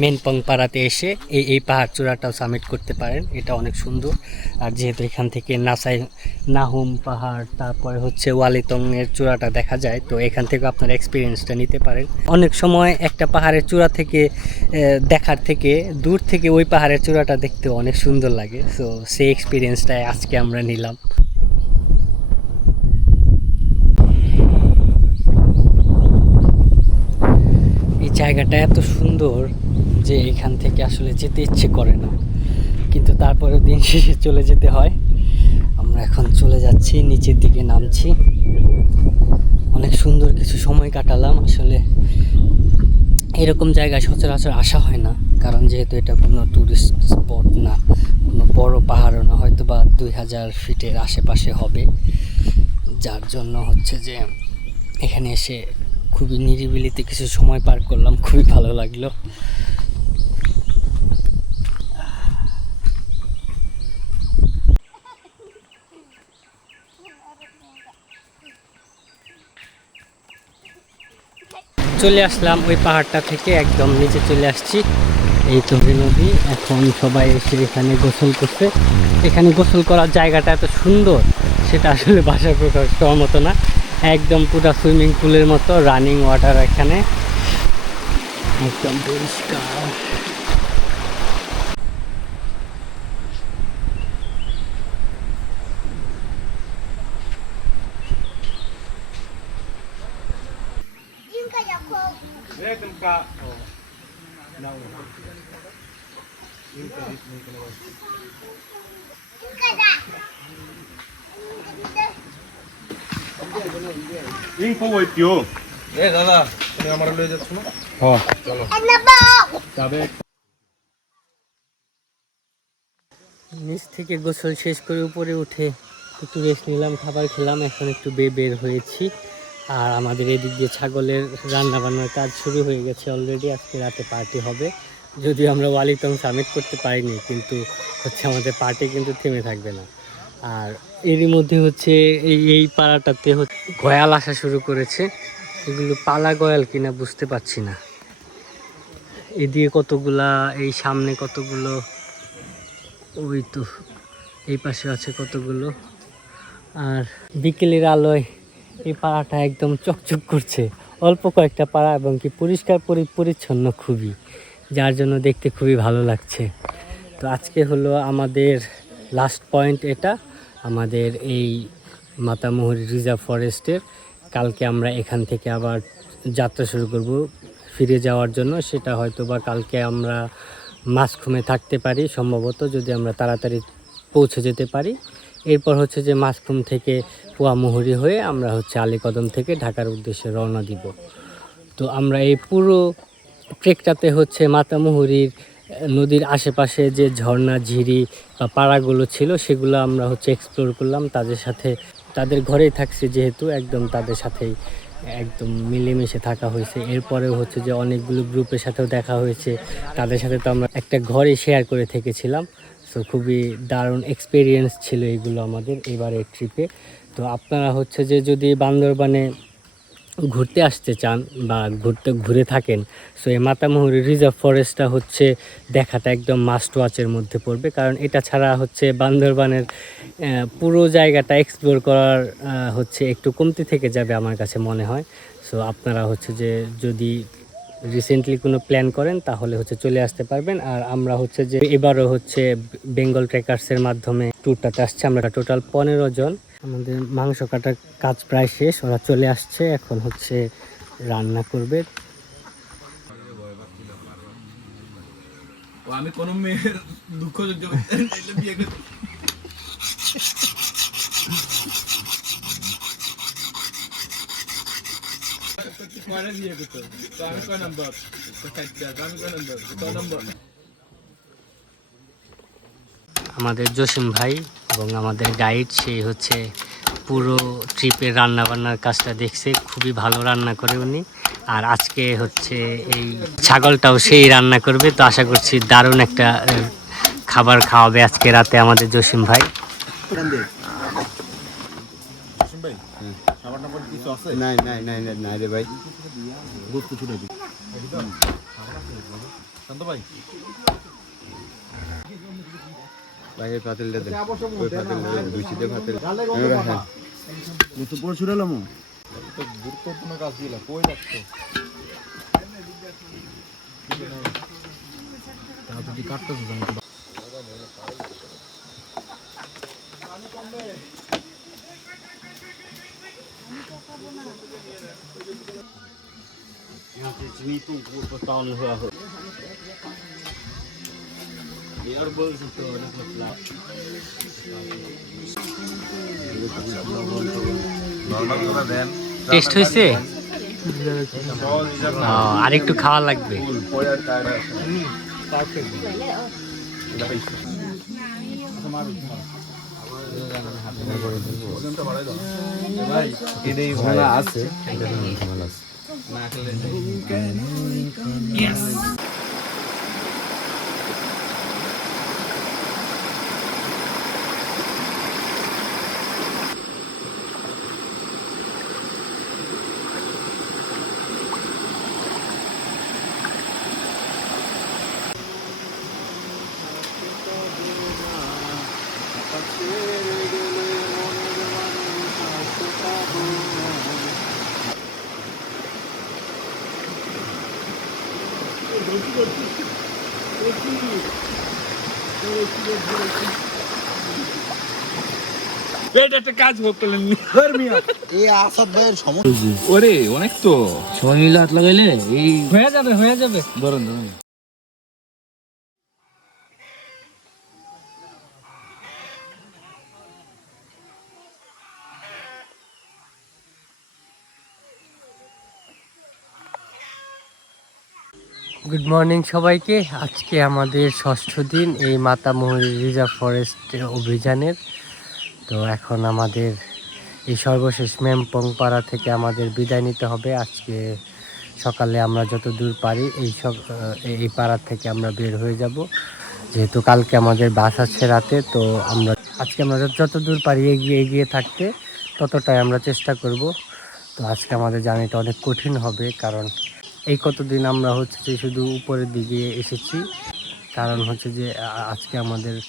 মেনপং পাড়াতে এসে এই এই পাহাড় চূড়াটাও সামিট করতে পারেন। এটা অনেক সুন্দর। আর যেহেতু এখান থেকে নাসাই, নাহুম পাহাড়, তারপরে হচ্ছে ওয়ালিতং এর চূড়াটা দেখা যায়, তো এখান থেকে আপনার এক্সপিরিয়েন্সটা নিতে পারেন। অনেক সময় একটা পাহাড়ের চূড়া থেকে দেখার থেকে দূর থেকে ওই পাহাড়ের চূড়াটা দেখতে অনেক সুন্দর লাগে। তো সেই এক্সপিরিয়েন্সটাই আজকে আমরা নিলাম এই জায়গাটা এত সুন্দর যে এখান থেকে আসলে যেতে ইচ্ছে করে না। কিন্তু তারপরে দিন শেষে চলে যেতে হয়। আমরা এখন চলে যাচ্ছি, নিচের দিকে নামছি। অনেক সুন্দর কিছু সময় কাটালাম। আসলে এরকম জায়গায় সচরাচর আসা হয় না। কারণ যেহেতু এটা কোনো ট্যুরিস্ট স্পট না, কোনো বড় পাহাড়ও না হয়তো বা দুই হাজার ফিটের আশেপাশে হবে। যার জন্য হচ্ছে যে এখানে এসে খুবই নিরিবিলিতে কিছু সময় পার করলাম, খুবই ভালো লাগল। চলে আসলাম ওই পাহাড়টা থেকে, একদম নিচে চলে আসছি। এই তরি নদী, এখন সবাই এসে এখানে গোসল করছে। এখানে গোসল করার জায়গাটা এত সুন্দর, সেটা আসলে ভাষায় প্রকাশ করার মতো না। একদম পুরো সুইমিং পুলের মতো রানিং ওয়াটার এখানে। একদম পরিষ্কার। ইং পাবো ইতিও এ দাদা তুমি আমার লয়ে যাচ্ছ না? হ্যাঁ। চলো। যাবে। নিচ থেকে গোসল শেষ করে উপরে উঠে একটু রেস্ট নিলাম খাবার খেলাম এখন একটু বে বের হয়েছি। আর আমাদের এদিক দিয়ে ছাগলের রান্না বান্নার কাজ শুরু হয়ে গেছে অলরেডি আজকে রাতে পার্টি হবে। যদিও আমরা ওয়ালিতং সামিট করতে পারিনি কিন্তু হচ্ছে আমাদের পার্টি কিন্তু থেমে থাকবে না। আর এরই মধ্যে হচ্ছে এই এই পাড়াটাতে গয়াল আসা শুরু করেছে। এগুলো পালা গয়াল কিনা বুঝতে পারছি না। এদিকে কতগুলা, এই সামনে কতগুলো, ওই তো, এই পাশে আছে কতগুলো। আর বিকেলের আলোয় এই পাড়াটা একদম চকচক করছে। অল্প কয়েকটা পাড়া এবং কি পরিষ্কার পরি- পরিচ্ছন্ন খুবই, যার জন্য দেখতে খুবই ভালো লাগছে। তো আজকে হলো আমাদের লাস্ট পয়েন্ট এটা। আমাদের এই মাতামুহুরি রিজার্ভ ফরেস্টের। কালকে আমরা এখান থেকে আবার যাত্রা শুরু করব ফিরে যাওয়ার জন্য। সেটা হয়তো বা কালকে আমরা মাঝখুমে থাকতে পারি সম্ভবত, যদি আমরা তাড়াতাড়ি পৌঁছে যেতে পারি। এরপর হচ্ছে যে মাঝখুম থেকে পোয়ামুহুরি হয়ে আমরা হচ্ছে আলীকদম থেকে ঢাকার উদ্দেশ্যে রওনা দিব। তো আমরা এই পুরো ট্রেকটাতে হচ্ছে মাতামুহুরির নদীর আশেপাশে যে ঝর্ণা, ঝিরি বা পাড়াগুলো ছিল, সেগুলো আমরা হচ্ছে এক্সপ্লোর করলাম। তাদের সাথে, তাদের ঘরেই থাকছি যেহেতু, একদম তাদের সাথেই একদম মিলেমিশে থাকা হয়েছে। এরপরেও হচ্ছে যে অনেকগুলো গ্রুপের সাথেও দেখা হয়েছে। তাদের সাথে তো আমরা একটা ঘরে শেয়ার করে থেকেছিলাম। সো খুবই দারুণ এক্সপিরিয়েন্স ছিল এগুলো আমাদের এবারের ট্রিপে তো আপনারা হচ্ছে যে যদি বান্দরবানে ঘুরতে আসতে চান বা ঘুরতে, ঘুরে থাকেন সো এই মাতামুহুরি রিজার্ভ ফরেস্টটা হচ্ছে দেখাটা একদম মাস্ট ওয়াচের মধ্যে পড়বে। কারণ এটা ছাড়া হচ্ছে বান্দরবানের পুরো জায়গাটা এক্সপ্লোর করার হচ্ছে একটু কমতি থেকে যাবে আমার কাছে মনে হয়। সো আপনারা হচ্ছে যে যদি রিসেন্টলি কোনো প্ল্যান করেন, তাহলে হচ্ছে চলে আসতে পারবেন। আর আমরা হচ্ছে যে এবারও হচ্ছে বেঙ্গল ট্রেকার্সের মাধ্যমে ট্যুরটাতে আসছে। আমরা টোটাল পনেরো জন। আমাদের মাংস কাটার কাজ প্রায় শেষ ওরা চলে আসছে এখন হচ্ছে রান্না করবে। আমি কোন মেয়ের দুঃখ সহ্য করতে পারি না, এলে বিয়ে করতে কয়টা বিয়ে করতে তো আমি কয় নাম্বার? তো চারটা, তো আমি কয় নাম্বার? কয় নাম্বার। আমাদের জসিম ভাই এবং আমাদের গাইড সেই হচ্ছে পুরো ট্রিপের রান্না বান্নার কাজটা দেখছে খুবই ভালো রান্না করে উনি। আর আজকে হচ্ছে এই ছাগলটাও সেই রান্না করবে। তো আশা করছি দারুণ একটা খাবার খাওয়াবে আজকে রাতে আমাদের জসিম ভাই। ভাই। শান্ত ভাই বাইরের দেন ওই পাতিলটা দেন দুইটিতে পাতিল তো পড়ে ছুড়ালাম তো গুরুত্বপূর্ণ কাজ দিলা কই রাখছো যদি কাটতেছো তুমি টেস্ট হয়েছে? আর একটু খাওয়া লাগবে। আছে ঝামেলা আছে এটা একটা কাজ করলেন এই আসাদ ভাইয়ের সমস্যা। ওরে অনেক তো। সবাই মিলে হাত লাগাইলে এই হয়ে যাবে হয়ে যাবে। ধরুন ধরুন। গুড মর্নিং সবাইকে। আজকে আমাদের ষষ্ঠ দিন এই মাতামুহুরি রিজার্ভ ফরেস্ট অভিযানের তো এখন আমাদের এই সর্বশেষ মেমপং পাড়া থেকে আমাদের বিদায় নিতে হবে। আজকে সকালে আমরা যত দূর পারি এই সব এই পাড়া থেকে আমরা বের হয়ে যাব। যেহেতু কালকে আমাদের বাস আছে রাতে, তো আমরা আজকে আমরা যত- দূর পারি এগিয়ে এগিয়ে থাকতে ততটাই আমরা চেষ্টা করব। তো আজকে আমাদের জার্নিটা অনেক কঠিন হবে, কারণ এই কতদিন আমরা হচ্ছে যে শুধু উপরের দিকে এসেছি। কারণ হচ্ছে যে আজকে আমাদের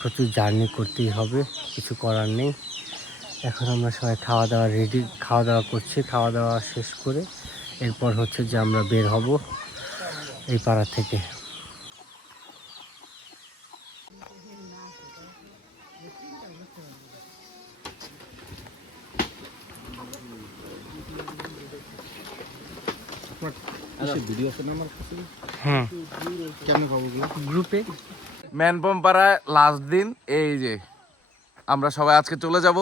প্রচুর জার্নি করতেই হবে কিছু করার নেই। এখন আমরা সবাই খাওয়া দাওয়া রেডি খাওয়া দাওয়া করছি খাওয়া দাওয়া শেষ করে এরপর হচ্ছে যে আমরা বের হব এই পাড়া থেকে। হ্যাঁ। কেমন গ্রুপে ম্যানপম পাড়ায় লাস্ট দিন এই যে আমরা সবাই আজকে চলে যাব।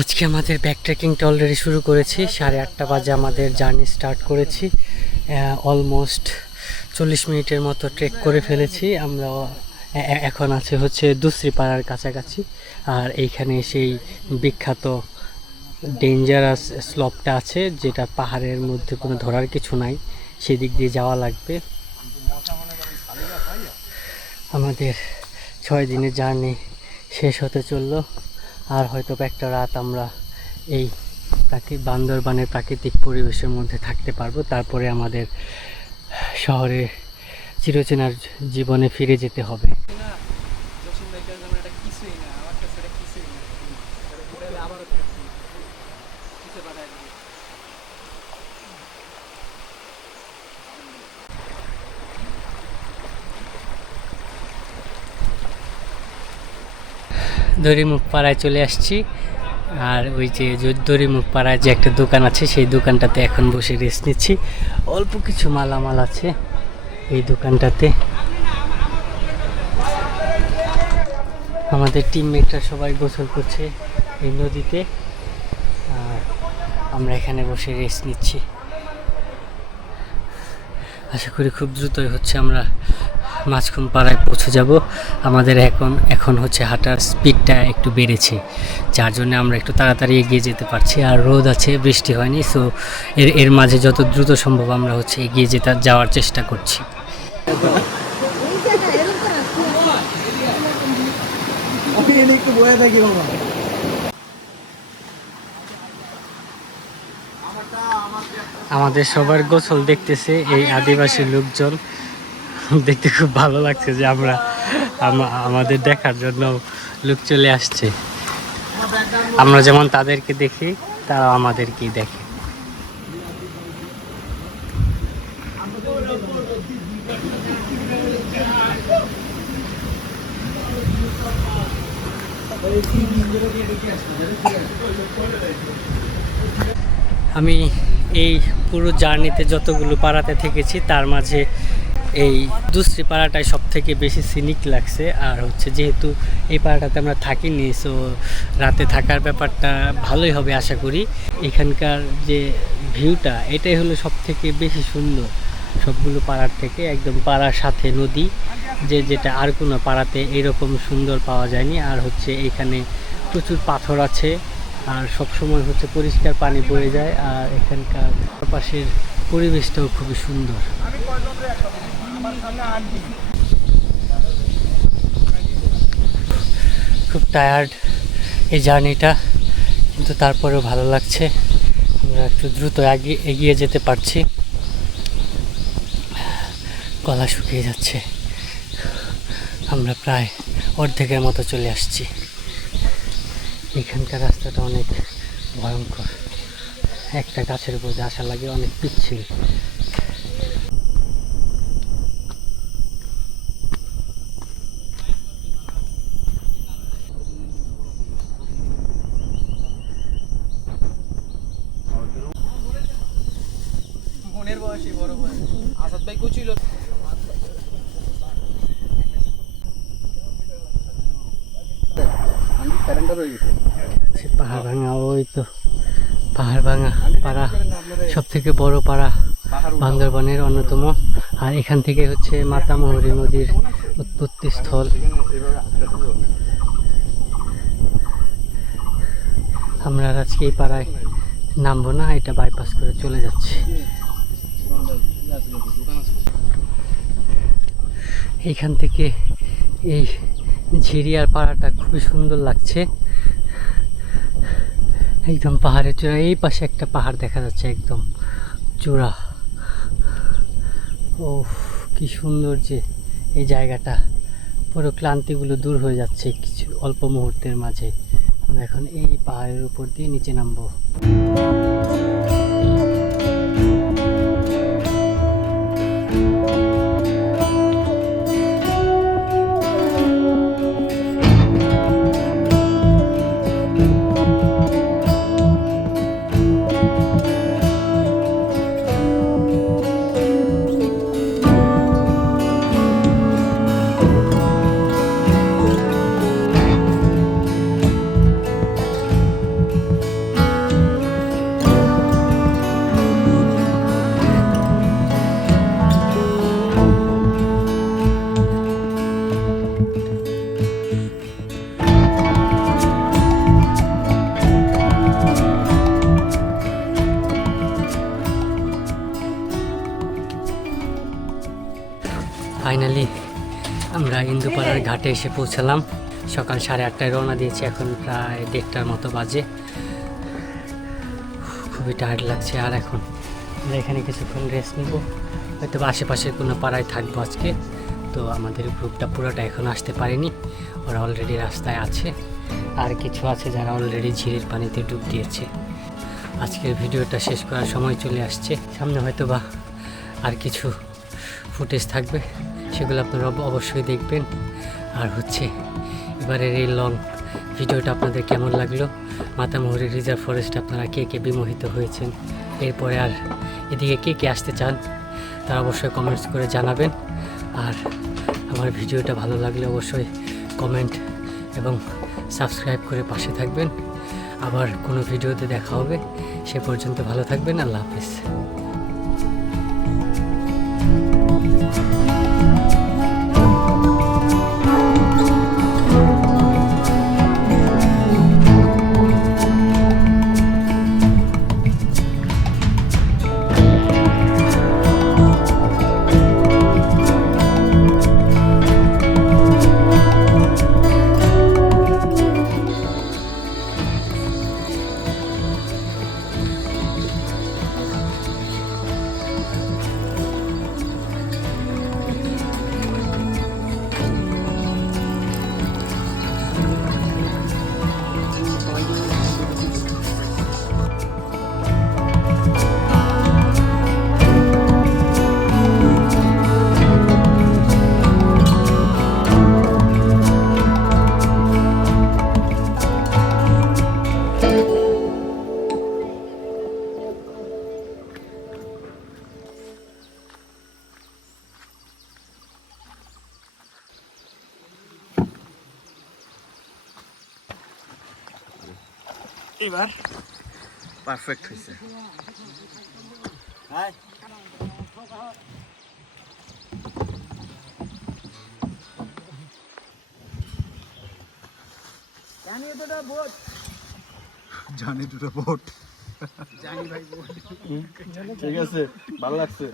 আজকে আমাদের ব্যাক ট্রেকিংটা অলরেডি শুরু করেছি সাড়ে আটটা বাজে আমাদের জার্নি স্টার্ট করেছি। অলমোস্ট চল্লিশ মিনিটের মতো ট্রেক করে ফেলেছি আমরা এখন আছে হচ্ছে দুসরি পাড়ার কাছাকাছি। আর এইখানে সেই বিখ্যাত ডেঞ্জারাস স্লপটা আছে, যেটা পাহাড়ের মধ্যে কোনো ধরার কিছু নাই। সেদিক দিয়ে যাওয়া লাগবে। আমাদের ছয় দিনের জার্নি শেষ হতে চলল। আর হয়তো একটা রাত আমরা এই প্রাকৃ, বান্দরবানের প্রাকৃতিক পরিবেশের মধ্যে থাকতে পারব। তারপরে আমাদের শহরে চিরচেনার জীবনে ফিরে যেতে হবে। দড়িমুখ পাড়ায় চলে আসছি। আর ওই যে দড়িমুখ পাড়ায় যে একটা দোকান আছে, সেই দোকানটাতে এখন বসে রেস্ট নিচ্ছি। অল্প কিছু মালামাল আছে। এই দোকানটাতে। আমাদের টিমমেটরা সবাই গোসল করছে এই নদীতে। আর আমরা এখানে বসে রেস্ট নিচ্ছি। আশা করি খুব দ্রুতই হচ্ছে আমরা মাঝখান পাড়ায় পৌঁছে যাব। আমাদের এখন এখন হচ্ছে হাঁটার স্পিডটা একটু বেড়েছে, যার জন্য আমরা একটু তাড়াতাড়ি এগিয়ে যেতে পারছি। আর রোদ আছে, বৃষ্টি হয়নি সো এর এর মাঝে যত দ্রুত সম্ভব আমরা হচ্ছে এগিয়ে যেতে, যাওয়ার চেষ্টা করছি। একটু বয়ে থাকি বাবা আমাদের সবার গোসল দেখতেছে এই আদিবাসী লোকজন। দেখতে খুব ভালো লাগছে যে আমরা আমাদের দেখার জন্য লোক চলে আসছে। আমরা যেমন তাদেরকে দেখি তারা আমাদেরকেই দেখে। আমি এই পুরো জার্নিতে যতগুলো পাড়াতে থেকেছি, তার মাঝে এই দুশ্রী পাড়াটাই সব থেকে বেশি সিনিক লাগছে। আর হচ্ছে যেহেতু এই পাড়াটাতে আমরা থাকিনি সো রাতে থাকার ব্যাপারটা ভালোই হবে আশা করি। এখানকার যে ভিউটা, এটাই হলো সব থেকে বেশি সুন্দর। সবগুলো পাড়ার থেকে একদম পাড়ার সাথে নদী, যে যেটা আর কোনো পাড়াতে এরকম সুন্দর পাওয়া যায়নি। আর হচ্ছে এখানে প্রচুর পাথর আছে, আর সব সময় হচ্ছে পরিষ্কার পানি বয়ে যায়, আর এখানকার পাশের পরিবেশটাও খুবই সুন্দর। খুব টায়ার্ড এই জার্নিটা কিন্তু তারপরেও ভালো লাগছে। আমরা একটু দ্রুত এগিয়ে যেতে পারছি। গলা শুকিয়ে যাচ্ছে। আমরা প্রায় অর্ধেকের মতো চলে আসছি। এখানকার রাস্তাটা অনেক ভয়ঙ্কর। একটা গাছের উপর আসা লাগে অনেক পিচ্ছিল। বয়সী, বড় বয়স। আসাদ ভাই কুচিল সে পাহাড় ভাঙা ওই তো পাহাড় ভাঙা পাড়া সব থেকে বড় পাড়া বান্দরবানের অন্যতম। আর এখান থেকে হচ্ছে মাতামহরী নদীর উৎপত্তি স্থল আমরা আজকে এই পাড়ায় নামবো না, এটা বাইপাস করে চলে যাচ্ছি। এইখান থেকে এই ঝিরিয়ার পাড়াটা খুবই সুন্দর লাগছে। একদম পাহাড়ের চূড়া, এই পাশে একটা পাহাড় দেখা যাচ্ছে একদম চূড়া। ও কি সুন্দর যে এই জায়গাটা। পুরো ক্লান্তিগুলো দূর হয়ে যাচ্ছে কিছু অল্প মুহূর্তের মাঝে। আমরা এখন এই পাহাড়ের উপর দিয়ে নিচে নামবো। ঘাটে এসে পৌঁছালাম। সকাল সাড়ে আটটায় রওনা দিয়েছি, এখন প্রায় দেড়টার মতো বাজে। খুবই টায়ার্ড লাগছে আর এখন আমরা এখানে কিছুক্ষণ রেস্ট নিব। হয়তো আশেপাশের কোনো পাড়ায় থাকব আজকে, তো আমাদের গ্রুপটা পুরোটা এখন আসতে পারেনি। ওরা অলরেডি রাস্তায় আছে। আর কিছু আছে যারা অলরেডি ঝিরির পানিতে ডুব দিয়েছে। আজকের ভিডিওটা শেষ করার সময় চলে আসছে। সামনে হয়তো বা আর কিছু ফুটেজ থাকবে, সেগুলো আপনারা অবশ্যই দেখবেন। আর হচ্ছে, এবারের এই লং ভিডিওটা আপনাদের কেমন লাগল? মাতামুহুরি রিজার্ভ ফরেস্ট আপনারা কে কে বিমোহিত হয়েছেন? এরপরে আর এদিকে কে কে আসতে চান তারা অবশ্যই কমেন্টস করে জানাবেন। আর আমার ভিডিওটা ভালো লাগলে অবশ্যই কমেন্ট এবং সাবস্ক্রাইব করে পাশে থাকবেন। আবার কোনো ভিডিওতে দেখা হবে। সে পর্যন্ত ভালো থাকবেন। আল্লাহ হাফিজ। এবার। পারফেক্ট হয়েছে। জানি দুটো বোট। ঠিক আছে ভালো লাগছে।